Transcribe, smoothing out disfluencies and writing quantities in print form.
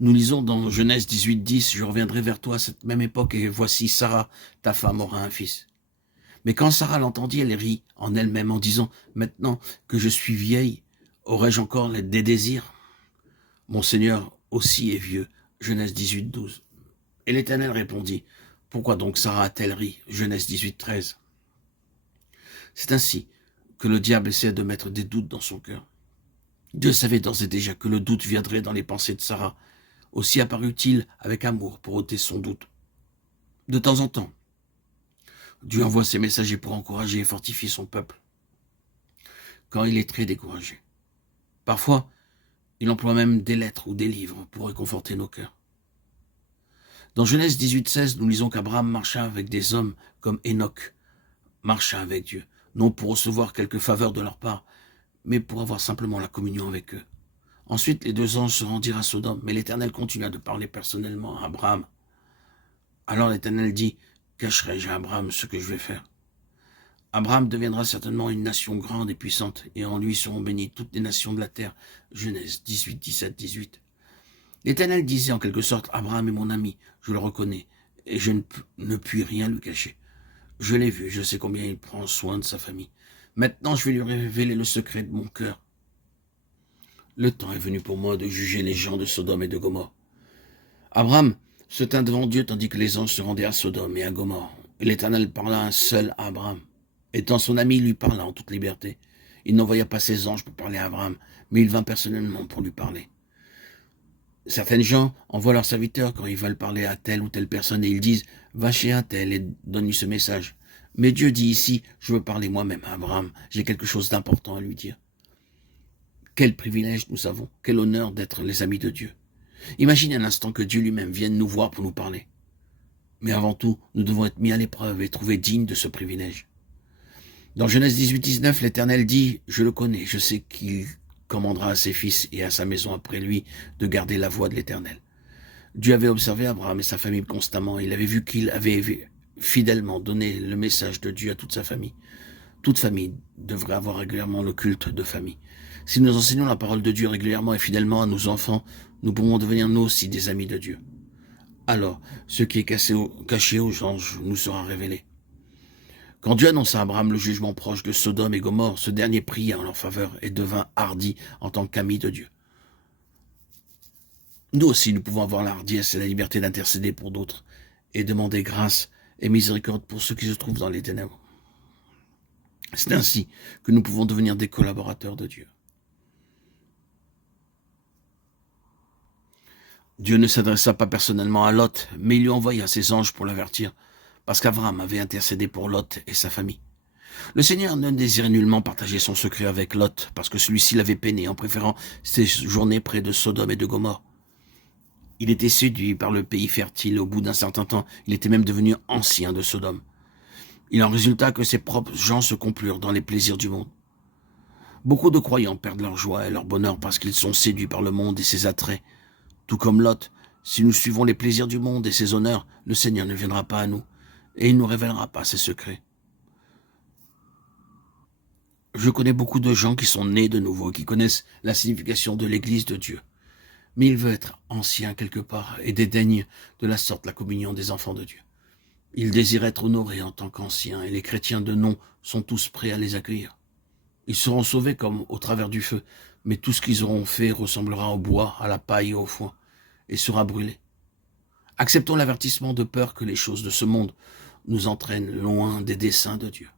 Nous lisons dans Genèse 18:10, « Je reviendrai vers toi à cette même époque, et voici Sarah, ta femme, aura un fils. » Mais quand Sarah l'entendit, elle rit en elle-même en disant, « Maintenant que je suis vieille, aurais-je encore des désirs? Mon Seigneur aussi est vieux. » Genèse 18:12. Et l'Éternel répondit, « Pourquoi donc Sarah a-t-elle ri ?» Genèse 18:13. C'est ainsi que le diable essaie de mettre des doutes dans son cœur. Dieu savait d'ores et déjà que le doute viendrait dans les pensées de Sarah. Aussi apparut-il avec amour pour ôter son doute. De temps en temps, Dieu envoie ses messagers pour encourager et fortifier son peuple quand il est très découragé. Parfois, il emploie même des lettres ou des livres pour réconforter nos cœurs. Dans Genèse 18:16, nous lisons qu'Abraham marcha avec des hommes comme Enoch marcha avec Dieu, non pour recevoir quelque faveur de leur part, mais pour avoir simplement la communion avec eux. Ensuite, les deux anges se rendirent à Sodome, mais l'Éternel continua de parler personnellement à Abraham. Alors l'Éternel dit, « Cacherai-je à Abraham ce que je vais faire ?» Abraham deviendra certainement une nation grande et puissante, et en lui seront bénies toutes les nations de la terre. Genèse 18, 17, 18. L'Éternel disait en quelque sorte, « Abraham est mon ami, je le reconnais, et je ne puis rien lui cacher. Je l'ai vu, je sais combien il prend soin de sa famille. Maintenant, je vais lui révéler le secret de mon cœur. Le temps est venu pour moi de juger les gens de Sodome et de Gomorrhe. » Abraham se tint devant Dieu tandis que les anges se rendaient à Sodome et à Gomorrhe. Et l'Éternel parla un seul à Abraham. Étant son ami, il lui parla en toute liberté. Il n'envoya pas ses anges pour parler à Abraham, mais il vint personnellement pour lui parler. Certaines gens envoient leurs serviteurs quand ils veulent parler à telle ou telle personne et ils disent « Va chez un tel et donne-lui ce message. » Mais Dieu dit ici « Je veux parler moi-même à Abraham, j'ai quelque chose d'important à lui dire. » Quel privilège nous avons, quel honneur d'être les amis de Dieu. Imaginez un instant que Dieu lui-même vienne nous voir pour nous parler. Mais avant tout, nous devons être mis à l'épreuve et trouver digne de ce privilège. Dans Genèse 18, 19, l'Éternel dit « Je le connais, je sais qu'il commandera à ses fils et à sa maison après lui de garder la voie de l'Éternel. » Dieu avait observé Abraham et sa famille constamment. Il avait vu qu'il avait fidèlement donné le message de Dieu à toute sa famille. Toute famille devrait avoir régulièrement le culte de famille. Si nous enseignons la parole de Dieu régulièrement et fidèlement à nos enfants, nous pourrons devenir nous aussi des amis de Dieu. Alors, ce qui est caché aux anges nous sera révélé. Quand Dieu annonça à Abraham le jugement proche de Sodome et Gomorrhe, ce dernier pria en leur faveur et devint hardi en tant qu'ami de Dieu. Nous aussi, nous pouvons avoir la hardiesse et la liberté d'intercéder pour d'autres et demander grâce et miséricorde pour ceux qui se trouvent dans les ténèbres. C'est ainsi que nous pouvons devenir des collaborateurs de Dieu. Dieu ne s'adressa pas personnellement à Lot, mais il lui envoya ses anges pour l'avertir, parce qu'Abraham avait intercédé pour Lot et sa famille. Le Seigneur ne désirait nullement partager son secret avec Lot, parce que celui-ci l'avait peiné en préférant séjourner près de Sodome et de Gomorrhe. Il était séduit par le pays fertile. Au bout d'un certain temps, il était même devenu ancien de Sodome. Il en résulta que ses propres gens se complurent dans les plaisirs du monde. Beaucoup de croyants perdent leur joie et leur bonheur parce qu'ils sont séduits par le monde et ses attraits. Tout comme Lot, si nous suivons les plaisirs du monde et ses honneurs, le Seigneur ne viendra pas à nous et il ne nous révélera pas ses secrets. Je connais beaucoup de gens qui sont nés de nouveau, qui connaissent la signification de l'Église de Dieu. Mais il veut être ancien quelque part et dédaigne de la sorte la communion des enfants de Dieu. Il désire être honoré en tant qu'anciens et les chrétiens de nom sont tous prêts à les accueillir. Ils seront sauvés comme au travers du feu, mais tout ce qu'ils auront fait ressemblera au bois, à la paille et au foin, et sera brûlé. Acceptons l'avertissement de peur que les choses de ce monde nous entraînent loin des desseins de Dieu.